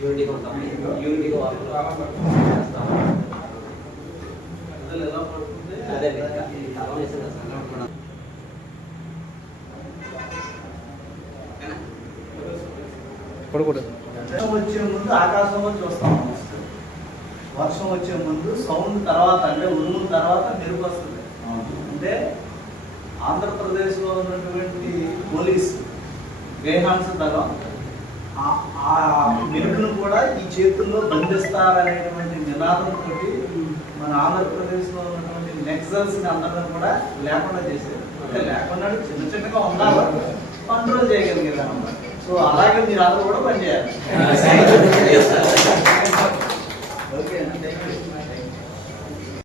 యూనిటీగా ఉంటాం, యూనిటీగా ఎలా పడుతుంది అదే వర్షం వచ్చే ముందు ఆకాశంలో చూస్తాం. వర్షం వచ్చే ముందు సౌండ్ తర్వాత అంటే ఉరుముల తర్వాత మెరుపు వస్తుంది. అంటే ఆంధ్రప్రదేశ్లో ఉన్నటువంటి పోలీస్ గ్రేహాన్స్ దళం ఆ మెరుపును కూడా ఈ చేతుల్లో బంధిస్తారనేటువంటి నినాదంతో మన ఆంధ్రప్రదేశ్లో ఉన్నటువంటి నెక్సల్స్ని అందరం కూడా లేకుండా చేశారు. అంటే లేకుండా చిన్న చిన్నగా ఉండాలి, కంట్రోల్ చేయగలిగేది అన్నమాట. సో అలాగే మీరు అందరూ కూడా పనిచేయాలి.